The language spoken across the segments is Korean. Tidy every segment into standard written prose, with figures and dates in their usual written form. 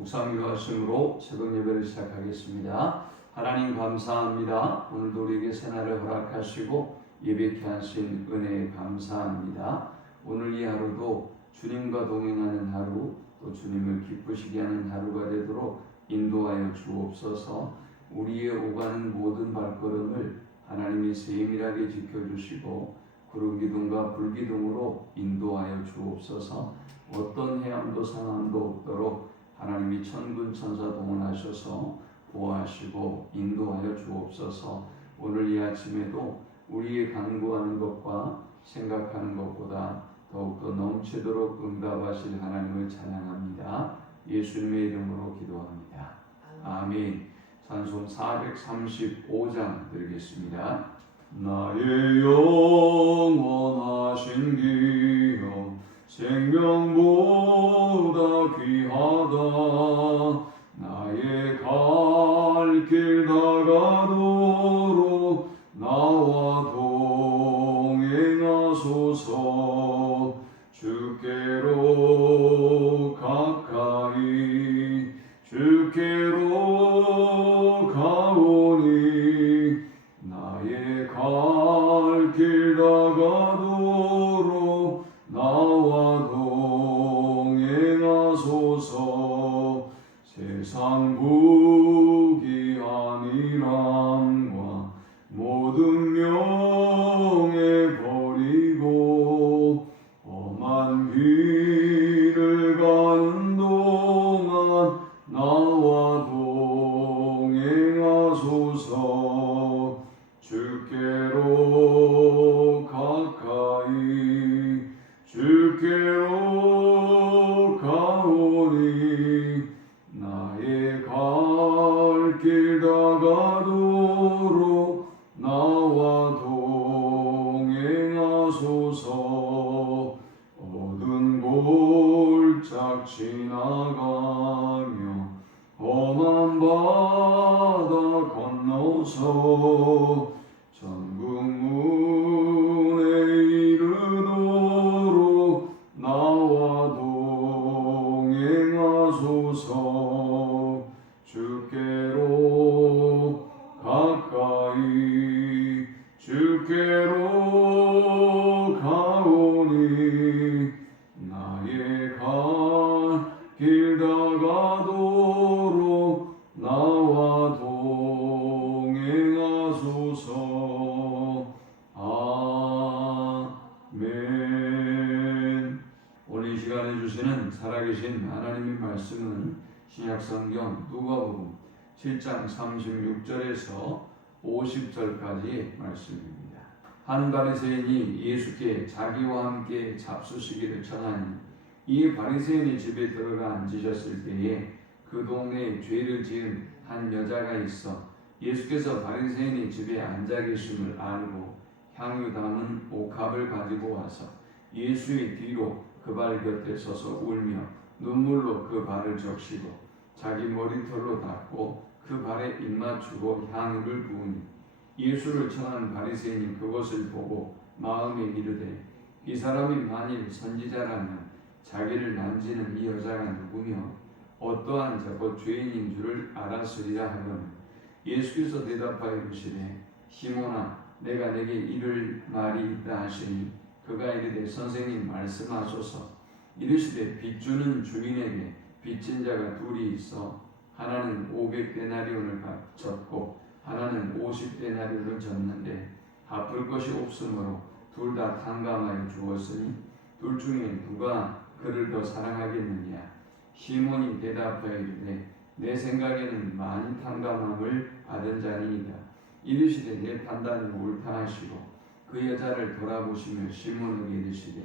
묵상 말씀으로 새벽 예배를 시작하겠습니다. 하나님 감사합니다. 오늘도 우리에게 새날을 허락하시고 예배케 하신 은혜에 감사합니다. 오늘 이 하루도 주님과 동행하는 하루, 또 주님을 기쁘시게 하는 하루가 되도록 인도하여 주옵소서. 우리의 오가는 모든 발걸음을 하나님이 세밀하게 지켜주시고 구름기둥과 불기둥으로 인도하여 주옵소서. 어떤 해함도 상함도 없도록 하나님이 천군 천사 동원하셔서 보호하시고 인도하여 주옵소서. 오늘 이 아침에도 우리의 간구하는 것과 생각하는 것보다 더욱더 넘치도록 응답하실 하나님을 찬양합니다. 예수님의 이름으로 기도합니다. 아멘. 찬송 435장 드리겠습니다. 나의 영원하신 기업 생명보다 귀하다. 나의 갈 길 다가도록 나와 동행하소서. 주께로 가까이 주께로 가오니 나의 갈 길 다가도록 나와 동행하소서. 세상 부귀 안일함과 모든 명예 버리고 험한 길을 가는 동안 나와 동행하소서. 주께로 가까이 주께로 가오니 나의 갈 길 다가도록 나와 동행하소서. 어두운 골짝 지나가며 험한 바다 건너서 천국 문에 이르도록 나와 동행하소서. 주께로 가까이 주께로 가오니 나의 갈 길 다가도록 나와 동행하소서. 아멘. 오늘 이 시간에 주시는 살아계신 하나님의 말씀은 신약성경 누가복음 7장 36절에서 50절까지 말씀입니다. 한 바리새인이 예수께 자기와 함께 잡수시기를 청하니 이 바리새인이 집에 들어가 앉으셨을 때에 그 동네에 죄를 지은 한 여자가 있어 예수께서 바리새인이 집에 앉아 계심을 알고 향유 담은 옥합을 가지고 와서 예수의 뒤로 그 발 곁에 서서 울며 눈물로 그 발을 적시고 자기 머리털로 닦고 그 발에 입맞추고 향유를 부으니 예수를 청한 바리새인이 그것을 보고 마음에 이르되 이 사람이 만일 선지자라면 자기를 난지는 이 여자가 누구며 어떠한 자고 죄인인 줄을 알았으리라 하거늘 예수께서 대답하여 이르시되 시몬아 내가 내게 이를 말이 있다 하시니 그가 이르되 선생님 말씀하소서. 이르시되 빚주는 주인에게 빚진 자가 둘이 있어 하나는 500데나리온을 졌고 하나는 50데나리온을 졌는데 갚을 것이 없으므로 둘 다 탕감하여 주었으니 둘 중에 누가 그를 더 사랑하겠느냐. 시몬이 대답하여 이르되 내 생각에는 많이 탕감함을 받은 자니이다. 이르시되 내 판단이 옳다 하시고 그 여자를 돌아보시며 시몬에게 이르시되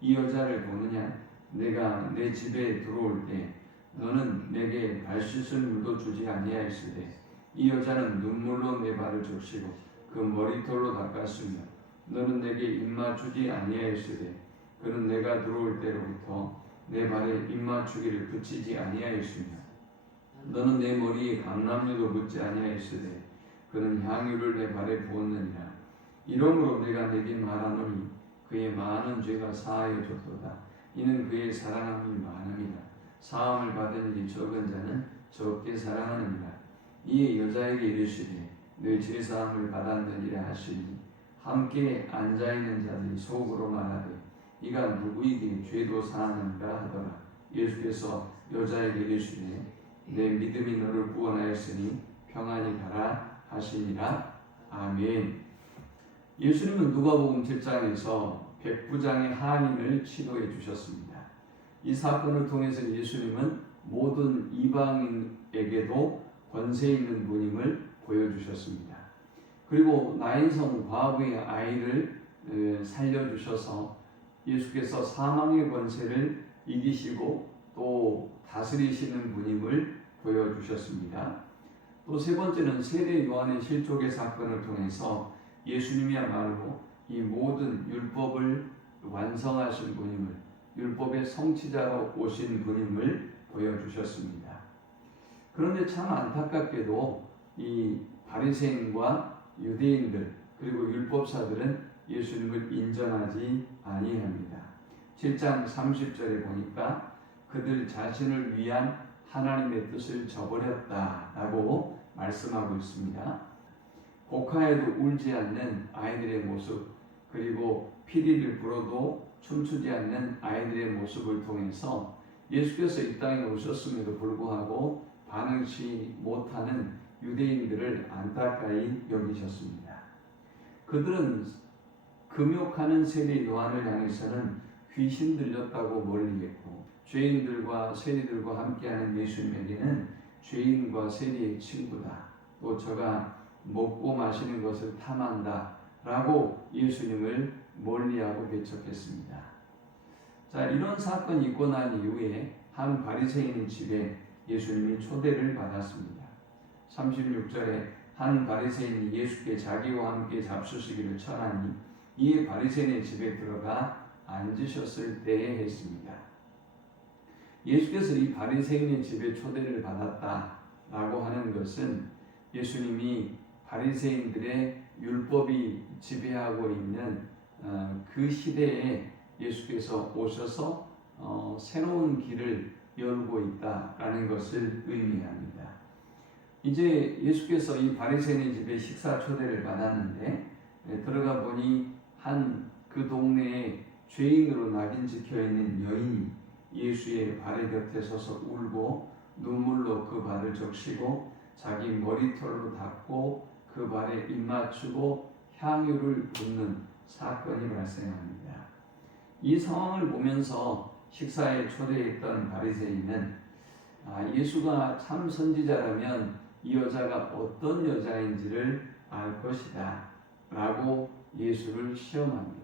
이 여자를 보느냐. 내가 내 집에 들어올 때 너는 내게 발 씻을 물도 주지 아니하였으되 이 여자는 눈물로 내 발을 적시고 그 머리털로 닦았으며 너는 내게 입맞추지 아니하였으되 그는 내가 들어올 때로부터 내 발에 입맞추기를 그치지 아니하였으며 너는 내 머리에 감람류도 묻지 아니하였으되 그는 향유를 내 발에 부었느니라. 이러므로 내가 내게 말하노니 그의 많은 죄가 사하여졌도다. 이는 그의 사랑함이 많음이라. 사함을 받은 일이 적은 자는 적게 사랑하느니라. 이에 여자에게 이르시되 너희 제사함을 받았느니라 하시니 함께 앉아있는 자들이 속으로 말하되 이가 누구에게 죄도 사하는가 하더라. 예수께서 여자에게 이르시되 내 믿음이 너를 구원하였으니 평안히 가라 하시니라. 아멘. 예수님은 누가복음 7장에서 백부장의 하인을 치료해 주셨습니다. 이 사건을 통해서 예수님은 모든 이방인에게도 권세 있는 분임을 보여주셨습니다. 그리고 나인성 과부의 아이를 살려주셔서 예수께서 사망의 권세를 이기시고 또 다스리시는 분임을 보여주셨습니다. 또 세 번째는 세례 요한의 실족의 사건을 통해서 예수님이야말로 이 모든 율법을 완성하신 분임을, 율법의 성취자로 오신 분임을 보여주셨습니다. 그런데 참 안타깝게도 이 바리새인과 유대인들 그리고 율법사들은 예수님을 인정하지 아니합니다. 7장 30절에 보니까 그들 자신을 위한 하나님의 뜻을 저버렸다라고 말씀하고 있습니다. 복화에도 울지 않는 아이들의 모습, 그리고 피리를 불어도 춤추지 않는 아이들의 모습을 통해서 예수께서 이 땅에 오셨음에도 불구하고 반응치 못하는 유대인들을 안타까이 여기셨습니다. 그들은 금욕하는 세례 요한을 향해서는 귀신 들렸다고 멀리했고, 죄인들과 세리들과 함께하는 예수님에게는 죄인과 세리의 친구다, 또 저가 먹고 마시는 것을 탐한다 라고 예수님을 멀리하고 배척했습니다. 자, 이런 사건이 있고 난 이후에 한 바리새인 집에 예수님이 초대를 받았습니다. 36절에 한 바리새인이 예수께 자기와 함께 잡수시기를 청하니 이에 바리새인의 집에 들어가 앉으셨을 때에 했습니다. 예수께서 이 바리새인의 집에 초대를 받았다라고 하는 것은 예수님이 바리새인들의 율법이 지배하고 있는 그 시대에 예수께서 오셔서 새로운 길을 열고 있다라는 것을 의미합니다. 이제 예수께서 이 바리새인의 집에 식사 초대를 받았는데 들어가 보니 한 그 동네에 죄인으로 낙인 찍혀 있는 여인이 예수의 발의 곁에 서서 울고 눈물로 그 발을 적시고 자기 머리털로 닦고 그 발에 입 맞추고 향유를 붓는 사건이 발생합니다. 이 상황을 보면서 식사에 초대했던 바리새인은 예수가 참 선지자라면 이 여자가 어떤 여자인지를 알 것이다 라고 예수를 시험합니다.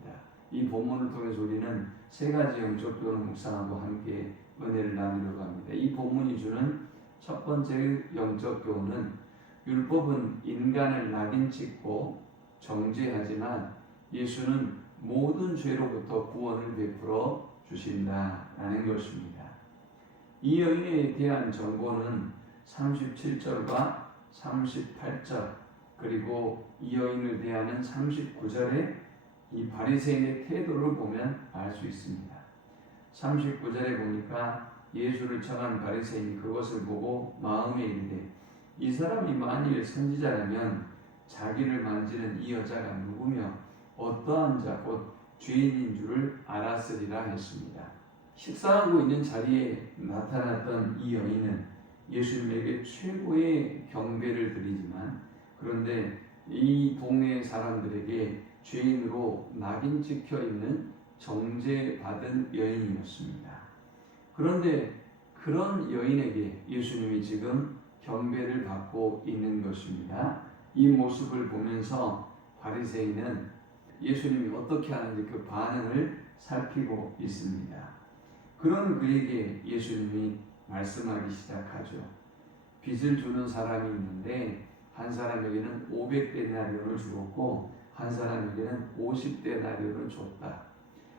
이 본문을 통해서 우리는 세 가지 영적 교훈을 묵상하고 함께 은혜를 나누려고 합니다. 이 본문이 주는 첫 번째 영적 교훈은 율법은 인간을 낙인 찍고 정죄하지만 예수는 모든 죄로부터 구원을 베풀어 주신다라는 것입니다. 이 여인에 대한 정보는 37절과 38절 그리고 이 여인을 대하는 39절에 이 바리새인의 태도를 보면 알 수 있습니다. 39절에 보니까 예수를 청한 바리새인이 그것을 보고 마음에 이르되 이 사람이 만일 선지자라면 자기를 만지는 이 여자가 누구며 어떠한 자 곧 죄인인 줄을 알았으리라 했습니다. 식사하고 있는 자리에 나타났던 이 여인은 예수님에게 최고의 경배를 드리지만 그런데 이 동네 사람들에게 죄인으로 낙인 찍혀 있는 정죄받은 여인이었습니다. 그런데 그런 여인에게 예수님이 지금 경배를 받고 있는 것입니다. 이 모습을 보면서 바리새인은 예수님이 어떻게 하는지 그 반응을 살피고 있습니다. 그런 그에게 예수님이 말씀하기 시작하죠. 빚을 주는 사람이 있는데 한 사람에게는 500데나리온을 주었고 한 사람에게는 50데나리온을 줬다.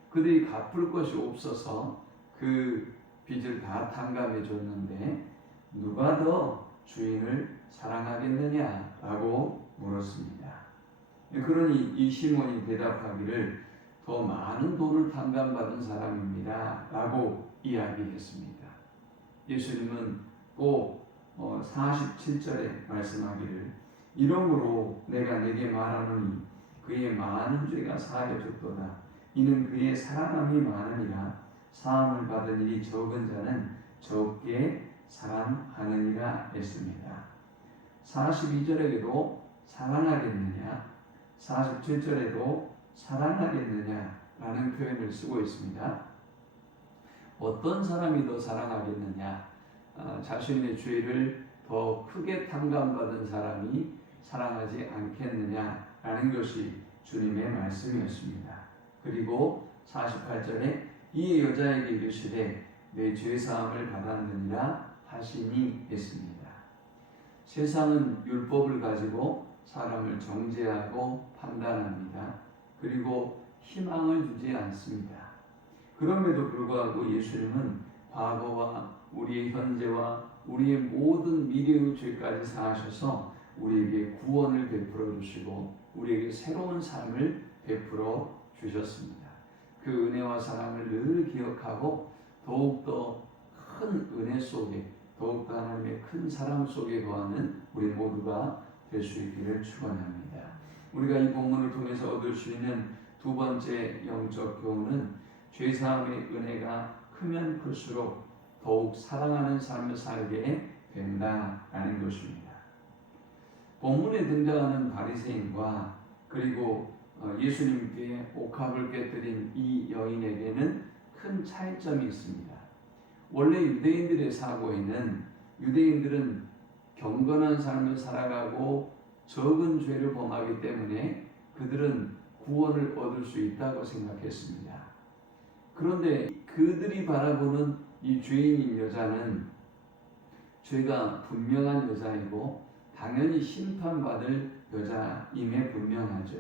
그들이 갚을 것이 없어서 그 빚을 다 탕감해 줬는데 누가 더 주인을 사랑하겠느냐라고 물었습니다. 그러니 이 시몬이 대답하기를 더 많은 돈을 탕감받은 사람입니다 라고 이야기했습니다. 예수님은 또 47절에 말씀하기를 이러므로 내가 네게 말하노니 그의 많은 죄가 사하여졌도다. 이는 그의 사랑함이 많으니라. 사함을 받은 일이 적은 자는 적게 사랑하느니라 했습니다. 42절에도 사랑하겠느냐, 47절에도 사랑하겠느냐라는 표현을 쓰고 있습니다. 어떤 사람이 더 사랑하겠느냐? 자신의 죄를 더 크게 탕감받은 사람이 사랑하지 않겠느냐라는 것이 주님의 말씀이었습니다. 그리고 48절에 이 여자에게 이르시되 내 죄사함을 받았느니라 하시니 했습니다. 세상은 율법을 가지고 사람을 정죄하고 판단합니다. 그리고 희망을 주지 않습니다. 그럼에도 불구하고 예수님은 과거와 우리의 현재와 우리의 모든 미래의 죄까지 사하셔서 우리에게 구원을 베풀어 주시고 우리에게 새로운 삶을 베풀어 주셨습니다. 그 은혜와 사랑을 늘 기억하고 더욱더 큰 은혜 속에 더욱더 하나님의 큰 사랑 속에 거하는 우리 모두가 될 수 있기를 축원합니다. 우리가 이 본문을 통해서 얻을 수 있는 두 번째 영적 교훈은 죄사함의 은혜가 크면 클수록 더욱 사랑하는 삶을 살게 된다라는 것입니다. 본문에 등장하는 바리새인과 그리고 예수님께 옥합을 깨뜨린 이 여인에게는 큰 차이점이 있습니다. 원래 유대인들의 사고에는 유대인들은 경건한 삶을 살아가고 적은 죄를 범하기 때문에 그들은 구원을 얻을 수 있다고 생각했습니다. 그런데 그들이 바라보는 이 죄인인 여자는 죄가 분명한 여자이고 당연히 심판받을 여자임에 분명하죠.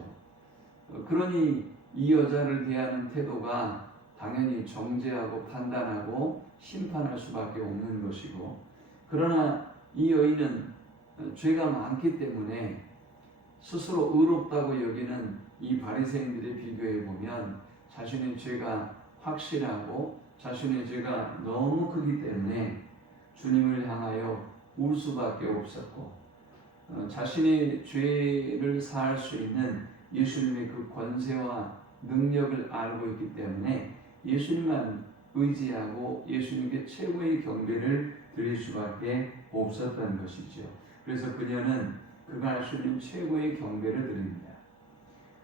그러니 이 여자를 대하는 태도가 당연히 정죄하고 판단하고 심판할 수밖에 없는 것이고, 그러나 이 여인은 죄가 많기 때문에 스스로 의롭다고 여기는 이 바리새인들에 비교해 보면 자신의 죄가 확실하고 자신의 죄가 너무 크기 때문에 주님을 향하여 울 수밖에 없었고, 자신의 죄를 사할 수 있는 예수님의 그 권세와 능력을 알고 있기 때문에 예수님만 의지하고 예수님께 최고의 경배를 드릴 수밖에 없었던 것이죠. 그래서 그녀는 그가 할 수 있는 최고의 경배를 드립니다.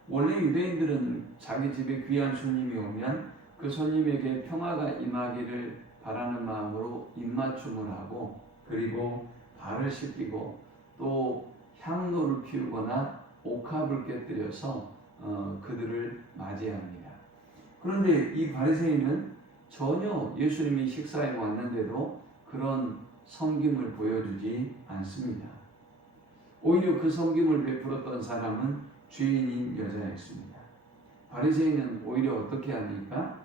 원래 유대인들은 자기 집에 귀한 손님이 오면 그 손님에게 평화가 임하기를 바라는 마음으로 입맞춤을 하고 그리고 발을 씻기고 또 향로를 피우거나 옥합을 깨뜨려서 그들을 맞이합니다. 그런데 이 바리새인은 전혀 예수님이 식사에 왔는데도 그런 섬김을 보여주지 않습니다. 오히려 그 섬김을 베풀었던 사람은 죄인인 여자였습니다. 바리새인은 오히려 어떻게 합니까?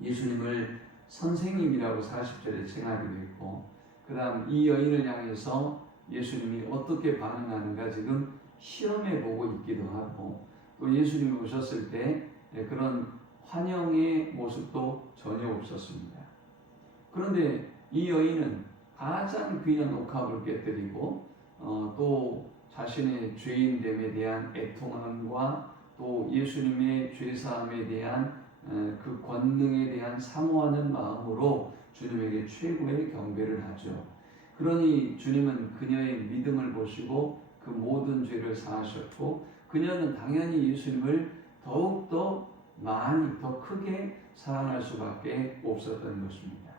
예수님을 선생님이라고 40절에 칭하기도 했고, 그 다음 이 여인을 향해서 예수님이 어떻게 반응하는가 지금 시험해 보고 있기도 하고, 또 예수님이 오셨을 때 그런 환영의 모습도 전혀 없었습니다. 그런데 이 여인은 가장 귀한 옥합을 깨뜨리고 또 자신의 죄인됨에 대한 애통함과 또 예수님의 죄사함에 대한 그 권능에 대한 사모하는 마음으로 주님에게 최고의 경배를 하죠. 그러니 주님은 그녀의 믿음을 보시고 그 모든 죄를 사하셨고, 그녀는 당연히 예수님을 더욱더 많이 더 크게 사랑할 수밖에 없었던 것입니다.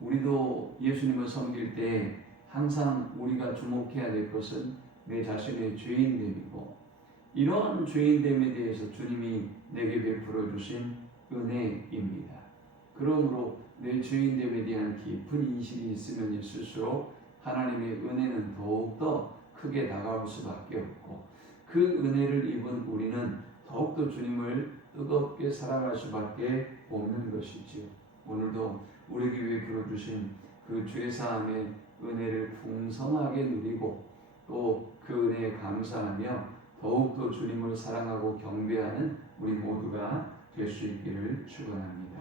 우리도 예수님을 섬길 때 항상 우리가 주목해야 될 것은 내 자신의 죄인됨이고, 이러한 죄인됨에 대해서 주님이 내게 베풀어 주신 은혜입니다. 그러므로 내 죄인됨에 대한 깊은 인식이 있으면 있을수록 하나님의 은혜는 더욱더 크게 다가올 수밖에 없고, 그 은혜를 입은 우리는 더욱더 주님을 뜨겁게 사랑할 수밖에 없는 것이지요. 오늘도 우리에게 베풀어 주신 그 죄사함의 은혜를 풍성하게 누리고 또 그 은혜에 감사하며 더욱더 주님을 사랑하고 경배하는 우리 모두가 될 수 있기를 축원합니다.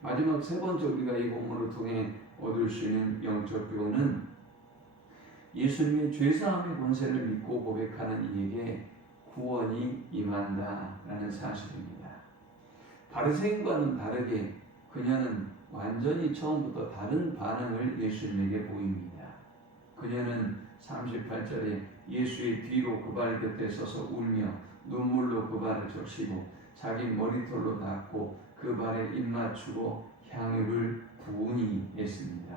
마지막 세 번째 우리가 이 본문을 통해 얻을 수 있는 영적 교훈은 예수님의 죄사함의 권세를 믿고 고백하는 이에게 구원이 임한다라는 사실입니다. 바리새인과는 다르게 그녀는 완전히 처음부터 다른 반응을 예수님에게 보입니다. 그녀는 38절에 예수의 뒤로 그 발 곁에 서서 울며 눈물로 그 발을 적시고 자기 머리털로 닦고 그 발에 입 맞추고 향유를 부으니 했습니다.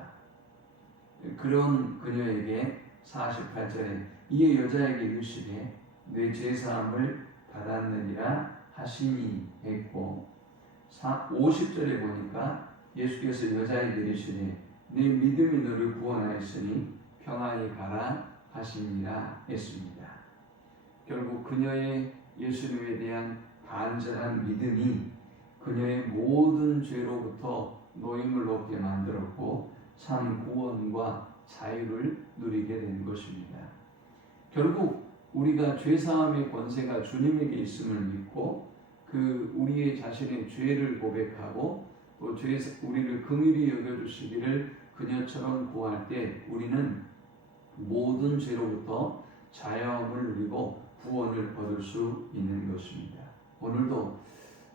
그런 그녀에게 48절에 이에 여자에게 이르시되 내 죄사함을 받았느니라 하시니 했고 50절에 보니까 예수께서 여자에게 이르시되 내 믿음이 너를 구원하였으니 평안히 가라 하시니라 했습니다. 결국 그녀의 예수님에 대한 간절한 믿음이 그녀의 모든 죄로부터 노임을 얻게 만들었고 참 구원과 자유를 누리게 된 것입니다. 결국 우리가 죄사함의 권세가 주님에게 있음을 믿고 그 우리의 자신의 죄를 고백하고 또 우리를 긍휼히 여겨주시기를 그녀처럼 구할 때 우리는 모든 죄로부터 자유함을 누리고 구원을 얻을 수 있는 것입니다. 오늘도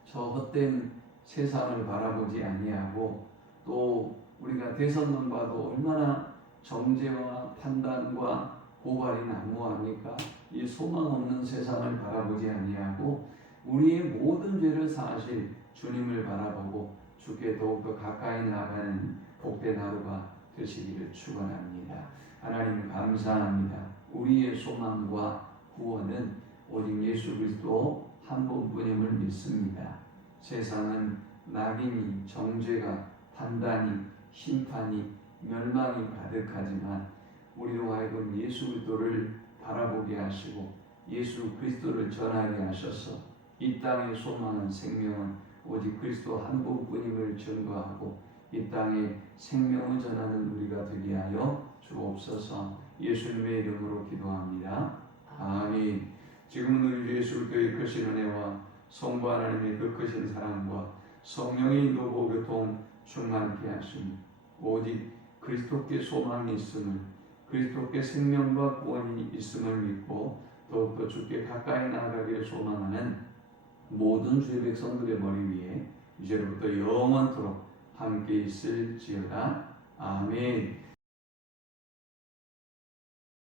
저 헛된 세상을 바라보지 아니하고 또 우리가 대선만 봐도 얼마나 정죄와 판단과 고발이 난무합니까? 이 소망 없는 세상을 바라보지 아니하고 우리의 모든 죄를 사하실 주님을 바라보고 주께 더욱더 가까이 나아가는 복된 하루가 되시기를 축원합니다. 하나님 감사합니다. 우리의 소망과 구원은 오직 예수 그리스도 한 분뿐임을 믿습니다. 세상은 낙인이, 정죄가, 판단이, 심판이, 멸망이 가득하지만 우리로 하여금 예수 그리스도를 바라보게 하시고 예수 그리스도를 전하게 하셔서 이 땅의 소망은 생명은 오직 그리스도 한 분뿐임을 증거하고 이 땅에 생명을 전하는 우리가 되게 하여 주옵소서. 예수님의 이름으로 기도합니다. 아멘. 지금은 우리 예수 그리스도의 크신 은혜와 성부 하나님의 그 크신 사랑과 성령의 인도고 교통 충만케 하시니 오직 그리스도께 소망이 있음을 그리스도께 생명과 구원이 있음을 믿고 더욱더 주께 가까이 나아가기를 소망하는 모든 주의 백성들의 머리 위에 이제부터 영원토록 함께 있을지어다. 아멘.